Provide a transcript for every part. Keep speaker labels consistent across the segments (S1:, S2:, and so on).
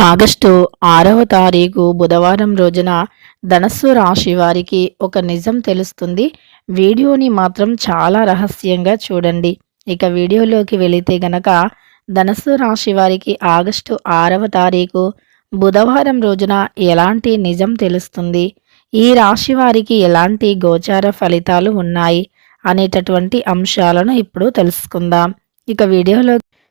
S1: August ఆరవ తారీఖు బుధవారం రోజున ధనస్సు రాశి వారికి ఒక నిజం తెలుస్తుంది. వీడియోని మాత్రం చాలా రహస్యంగా చూడండి. ఇక వీడియోలోకి వెళితే గనక ధనస్సు రాశి వారికి ఆగస్టు ఆరవ తారీఖు బుధవారం రోజున ఎలాంటి నిజం తెలుస్తుంది? ఈ రాశి వారికి ఎలాంటి గోచార ఫలితాలు ఉన్నాయి? అనేటటువంటి అంశాలను ఇప్పుడు తెలుసుకుందాం. ఇక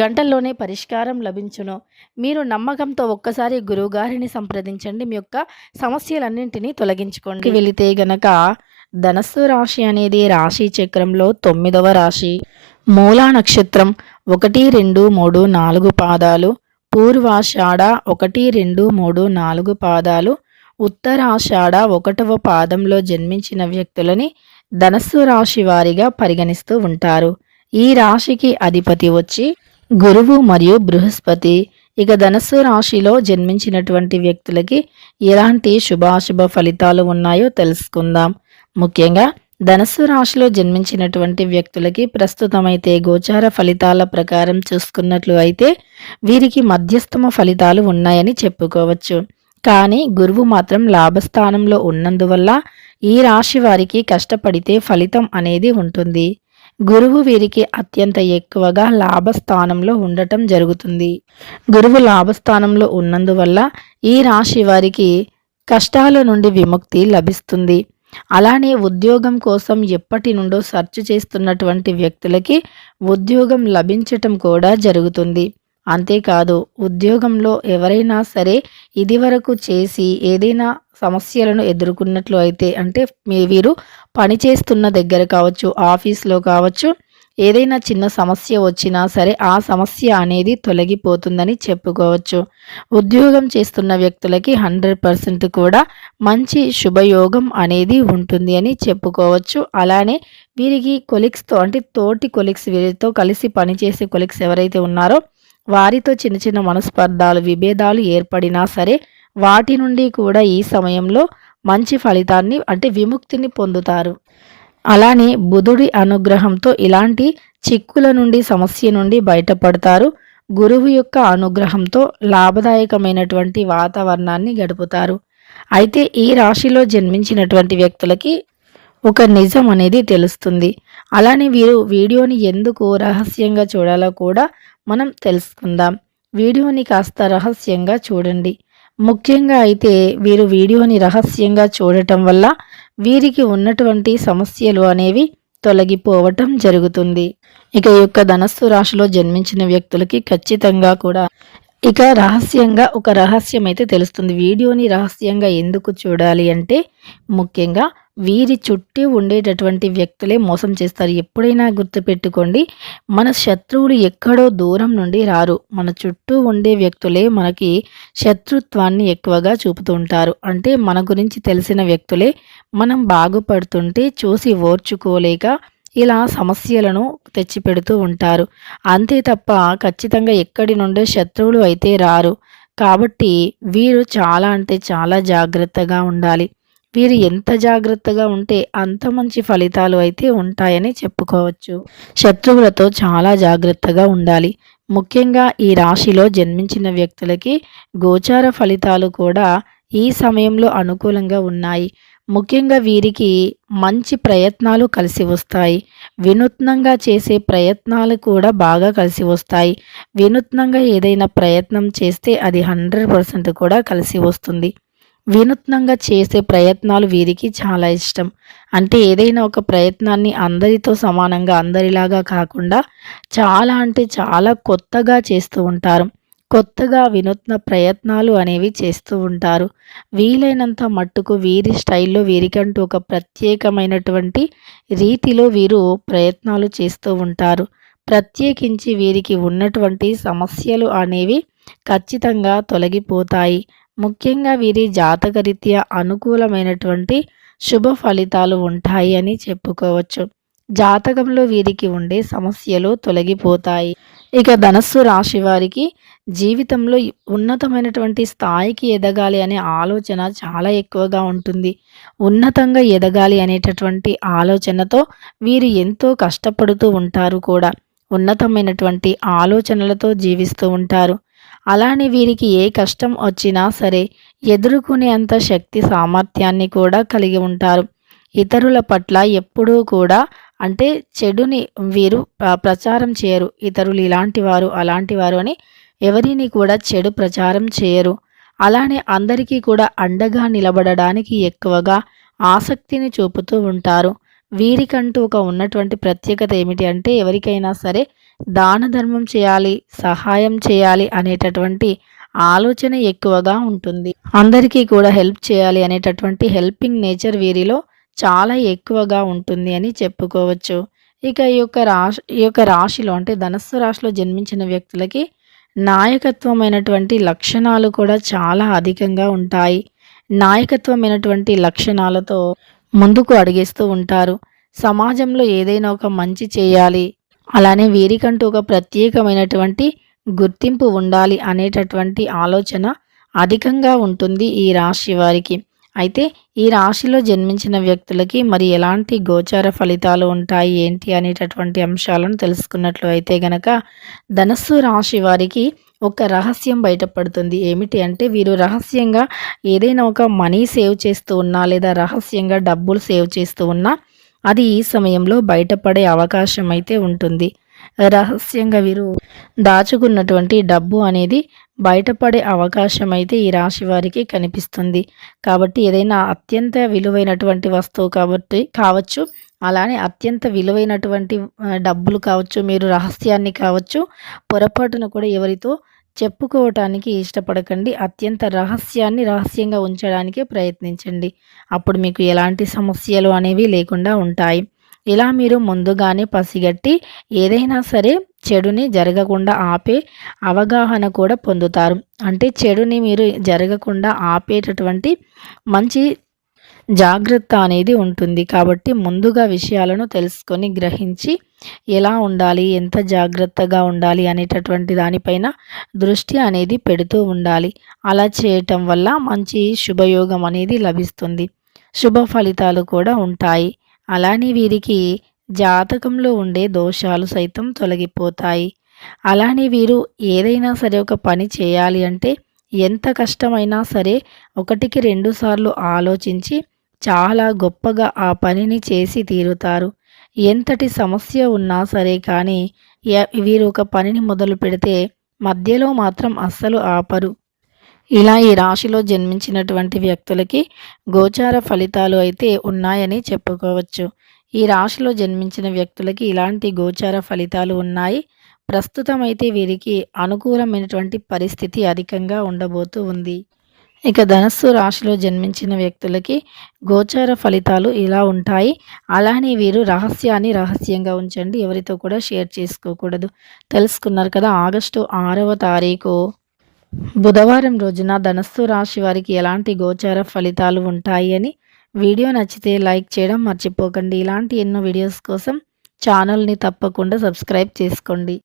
S1: గంటల్లోనే పరిష్కారం లభించును. మీరు నమ్మకంతో ఒక్కసారి గురువుగారిని సంప్రదించండి. మీ యొక్క సమస్యలన్నింటినీ తొలగించుకోండి. వెళితే గనక ధనస్సు రాశి అనేది రాశి చక్రంలో తొమ్మిదవ రాశి. మూలా నక్షత్రం ఒకటి రెండు మూడు నాలుగు పాదాలు. పూర్వాషాఢ ఒకటి రెండు మూడు నాలుగు పాదాలు. ఉత్తరాషాఢ ఒకటవ పాదంలో జన్మించిన వ్యక్తులని ధనస్సు రాశి వారిగా పరిగణిస్తూ ఉంటారు. ఈ రాశికి అధిపతి వచ్చి గురువు మరియు బృహస్పతి. ఇక ధనస్సు రాశిలో జన్మించినటువంటి వ్యక్తులకి ఎలాంటి శుభాశుభ ఫలితాలు ఉన్నాయో తెలుసుకుందాం. ముఖ్యంగా ధనస్సు రాశిలో జన్మించినటువంటి వ్యక్తులకి ప్రస్తుతమైతే గోచార ఫలితాల ప్రకారం చూసుకున్నట్లు అయితే వీరికి మధ్యస్థమ ఫలితాలు ఉన్నాయని చెప్పుకోవచ్చు. కానీ గురువు మాత్రం లాభస్థానంలో ఉన్నందువల్ల ఈ రాశి వారికి కష్టపడితే ఫలితం అనేది ఉంటుంది. గురువు వీరికి అత్యంత ఎక్కువగా లాభస్థానంలో ఉండటం జరుగుతుంది. గురువు లాభస్థానంలో ఉన్నందువల్ల ఈ రాశి వారికి కష్టాల నుండి విముక్తి లభిస్తుంది. అలానే ఉద్యోగం కోసం ఎప్పటి నుండో సెర్చ్ చేస్తున్నటువంటి వ్యక్తులకి ఉద్యోగం లభించటం కూడా జరుగుతుంది. అంతేకాదు ఉద్యోగంలో ఎవరైనా సరే ఇదివరకు చేసి ఏదైనా సమస్యలను ఎదుర్కొన్నట్లు అయితే అంటే మీ వీరు పనిచేస్తున్న దగ్గర కావచ్చు ఆఫీస్లో కావచ్చు ఏదైనా చిన్న సమస్య వచ్చినా సరే ఆ సమస్య అనేది తొలగిపోతుందని చెప్పుకోవచ్చు. ఉద్యోగం చేస్తున్న వ్యక్తులకి హండ్రెడ్ పర్సెంట్ కూడా మంచి శుభయోగం అనేది ఉంటుంది అని చెప్పుకోవచ్చు. అలానే వీరికి కొలిక్స్తో అంటే తోటి కొలిక్స్ వీరితో కలిసి పనిచేసే కొలిక్స్ ఎవరైతే ఉన్నారో వారితో చిన్న చిన్న మనస్పర్ధాలు విభేదాలు ఏర్పడినా సరే వాటి నుండి కూడా ఈ సమయంలో మంచి ఫలితాన్ని అంటే విముక్తిని పొందుతారు. అలానే బుధుడి అనుగ్రహంతో ఇలాంటి చిక్కుల నుండి సమస్య నుండి బయటపడతారు. గురువు యొక్క అనుగ్రహంతో లాభదాయకమైనటువంటి వాతావరణాన్ని గడుపుతారు. అయితే ఈ రాశిలో జన్మించినటువంటి వ్యక్తులకి ఒక నిజం అనేది తెలుస్తుంది. అలానే వీరు వీడియోని ఎందుకు రహస్యంగా చూడాలో కూడా మనం తెలుసుకుందాం. వీడియోని కాస్త రహస్యంగా చూడండి. ముఖ్యంగా అయితే వీరు వీడియోని రహస్యంగా చూడటం వల్ల వీరికి ఉన్నటువంటి సమస్యలు అనేవి తొలగిపోవటం జరుగుతుంది. ఇక ఈ యొక్క ధనస్సు రాశిలో జన్మించిన వ్యక్తులకి ఖచ్చితంగా కూడా ఇక రహస్యంగా ఒక రహస్యం అయితే తెలుస్తుంది. వీడియోని రహస్యంగా ఎందుకు చూడాలి అంటే ముఖ్యంగా వీరి చుట్టూ ఉండేటటువంటి వ్యక్తులే మోసం చేస్తారు. ఎప్పుడైనా గుర్తుపెట్టుకోండి మన శత్రువులు ఎక్కడో దూరం నుండి రారు. మన చుట్టూ ఉండే వ్యక్తులే మనకి శత్రుత్వాన్ని ఎక్కువగా చూపుతూ ఉంటారు. అంటే మన గురించి తెలిసిన వ్యక్తులే మనం బాగుపడుతుంటే చూసి ఓర్చుకోలేక ఇలా సమస్యలను తెచ్చిపెడుతూ ఉంటారు. అంతే తప్ప ఖచ్చితంగా ఎక్కడి నుండే శత్రువులు అయితే రారు. కాబట్టి వీరు చాలా అంటే చాలా జాగ్రత్తగా ఉండాలి. వీరు ఎంత జాగ్రత్తగా ఉంటే అంత మంచి ఫలితాలు అయితే ఉంటాయని చెప్పుకోవచ్చు. శత్రువులతో చాలా జాగ్రత్తగా ఉండాలి. ముఖ్యంగా ఈ రాశిలో జన్మించిన వ్యక్తులకి గోచార ఫలితాలు కూడా ఈ సమయంలో అనుకూలంగా ఉన్నాయి. ముఖ్యంగా వీరికి మంచి ప్రయత్నాలు కలిసి వస్తాయి. వినూత్నంగా చేసే ప్రయత్నాలు కూడా బాగా కలిసి వస్తాయి. వినూత్నంగా ఏదైనా ప్రయత్నం చేస్తే అది హండ్రెడ్ పర్సెంట్ కూడా కలిసి వస్తుంది. వినూత్నంగా చేసే ప్రయత్నాలు వీరికి చాలా ఇష్టం. అంటే ఏదైనా ఒక ప్రయత్నాన్ని అందరితో సమానంగా అందరిలాగా కాకుండా చాలా అంటే చాలా కొత్తగా చేస్తూ ఉంటారు. కొత్తగా వినూత్న ప్రయత్నాలు అనేవి చేస్తూ ఉంటారు. వీలైనంత మట్టుకు వీరి స్టైల్లో వీరికంటూ ఒక ప్రత్యేకమైనటువంటి రీతిలో వీరు ప్రయత్నాలు చేస్తూ ఉంటారు. ప్రత్యేకించి వీరికి ఉన్నటువంటి సమస్యలు అనేవి ఖచ్చితంగా తొలగిపోతాయి. ముఖ్యంగా వీరి జాతకరీత్యా అనుకూలమైనటువంటి శుభ ఫలితాలు ఉంటాయి అని చెప్పుకోవచ్చు. జాతకంలో వీరికి ఉండే సమస్యలు తొలగిపోతాయి. ఇక ధనస్సు రాశి వారికి జీవితంలో ఉన్నతమైనటువంటి స్థాయికి ఎదగాలి అనే ఆలోచన చాలా ఎక్కువగా ఉంటుంది. ఉన్నతంగా ఎదగాలి అనేటటువంటి ఆలోచనతో వీరు ఎంతో కష్టపడుతూ ఉంటారు కూడా. ఉన్నతమైనటువంటి ఆలోచనలతో జీవిస్తూ ఉంటారు. అలానే వీరికి ఏ కష్టం వచ్చినా సరే ఎదుర్కొనే అంత శక్తి సామర్థ్యాన్ని కూడా కలిగి ఉంటారు. ఇతరుల పట్ల ఎప్పుడూ కూడా అంటే చెడుని వీరు ప్రచారం చేయరు. ఇతరులు ఇలాంటి వారు అలాంటి వారు అని ఎవరిని కూడా చెడు ప్రచారం చేయరు. అలానే అందరికీ కూడా అండగా నిలబడడానికి ఎక్కువగా ఆసక్తిని చూపుతూ ఉంటారు. వీరికంటూ ఒక ఉన్నటువంటి ప్రత్యేకత ఏమిటి అంటే ఎవరికైనా సరే దాన ధర్మం చేయాలి సహాయం చేయాలి అనేటటువంటి ఆలోచన ఎక్కువగా ఉంటుంది. అందరికీ కూడా హెల్ప్ చేయాలి అనేటటువంటి హెల్పింగ్ నేచర్ వీరిలో చాలా ఎక్కువగా ఉంటుంది అని చెప్పుకోవచ్చు. ఇక ఈ యొక్క రాశి ఈ యొక్క రాశిలో అంటే ధనస్సు రాశిలో జన్మించిన వ్యక్తులకి నాయకత్వమైనటువంటి లక్షణాలు కూడా చాలా అధికంగా ఉంటాయి. నాయకత్వమైనటువంటి లక్షణాలతో ముందుకు అడిగేస్తూ ఉంటారు. సమాజంలో ఏదైనా ఒక మంచి చేయాలి అలానే వీరికంటూ ఒక ప్రత్యేకమైనటువంటి గుర్తింపు ఉండాలి అనేటటువంటి ఆలోచన అధికంగా ఉంటుంది ఈ రాశి వారికి. అయితే ఈ రాశిలో జన్మించిన వ్యక్తులకి మరి ఎలాంటి గోచార ఫలితాలు ఉంటాయి ఏంటి అనేటటువంటి అంశాలను తెలుసుకున్నట్లు అయితే గనక ధనస్సు రాశి వారికి ఒక రహస్యం బయటపడుతుంది. ఏమిటి అంటే వీరు రహస్యంగా ఏదైనా ఒక మనీ సేవ్ చేస్తూ ఉన్నా లేదా రహస్యంగా డబ్బులు సేవ్ చేస్తూ ఉన్నా అది ఈ సమయంలో బయటపడే అవకాశం అయితే ఉంటుంది. రహస్యంగా వీరు దాచుకున్నటువంటి డబ్బు అనేది బయటపడే అవకాశం అయితే ఈ రాశి వారికి కనిపిస్తుంది. కాబట్టి ఏదైనా అత్యంత విలువైనటువంటి వస్తువు కాబట్టి కావచ్చు అలానే అత్యంత విలువైనటువంటి డబ్బులు కావచ్చు మీరు రహస్యాన్ని కావచ్చు పొరపాటున కూడా ఎవరితో చెప్పుకోవటానికి ఇష్టపడకండి. అత్యంత రహస్యాన్ని రహస్యంగా ఉంచడానికే ప్రయత్నించండి. అప్పుడు మీకు ఎలాంటి సమస్యలు అనేవి లేకుండా ఉంటాయి. ఇలా మీరు ముందుగానే పసిగట్టి ఏదైనా సరే చెడుని జరగకుండా ఆపే అవగాహన కూడా పొందుతారు. అంటే చెడుని మీరు జరగకుండా ఆపేటటువంటి మంచి జాగ్రత్త అనేది ఉంటుంది. కాబట్టి ముందుగా విషయాలను తెలుసుకొని గ్రహించి ఎలా ఉండాలి? ఎంత జాగ్రత్తగా ఉండాలి? అనేటటువంటి దానిపైన దృష్టి అనేది పెడుతూ ఉండాలి. అలా చేయటం వల్ల మంచి శుభయోగం అనేది లభిస్తుంది. శుభ ఫలితాలు కూడా ఉంటాయి. అలానే వీరికి జాతకంలో ఉండే దోషాలు సైతం తొలగిపోతాయి. అలానే వీరు ఏదైనా సరే ఒక పని చేయాలి అంటే ఎంత కష్టమైనా సరే ఒకటికి రెండు సార్లు ఆలోచించి చాలా గొప్పగా ఆ పనిని చేసి తీరుతారు. ఎంతటి సమస్య ఉన్నా సరే కానీ వీరు ఒక పనిని మొదలు పెడితే మధ్యలో మాత్రం అస్సలు ఆపరు. ఇలా ఈ రాశిలో జన్మించినటువంటి వ్యక్తులకి గోచార ఫలితాలు అయితే ఉన్నాయని చెప్పుకోవచ్చు. ఈ రాశిలో జన్మించిన వ్యక్తులకి ఇలాంటి గోచార ఫలితాలు ఉన్నాయి. ప్రస్తుతం అయితే వీరికి అనుకూలమైనటువంటి పరిస్థితి అధికంగా ఉండబోతూ ఉంది. ఇక ధనస్సు రాశిలో జన్మించిన వ్యక్తులకి గోచార ఫలితాలు ఇలా ఉంటాయి. అలానే వీరు రహస్యాన్ని రహస్యంగా ఉంచండి. ఎవరితో కూడా షేర్ చేసుకోకూడదు. తెలుసుకున్నారు కదా ఆగస్టు ఆరవ తారీఖు. బుధవారం రోజున ధనస్సు రాశి వారికి ఎలాంటి గోచార ఫలితాలు ఉంటాయి అని వీడియో నచ్చితే లైక్ చేయడం మర్చిపోకండి. ఇలాంటి ఎన్నో వీడియోస్ కోసం ఛానల్ని తప్పకుండా సబ్స్క్రైబ్ చేసుకోండి.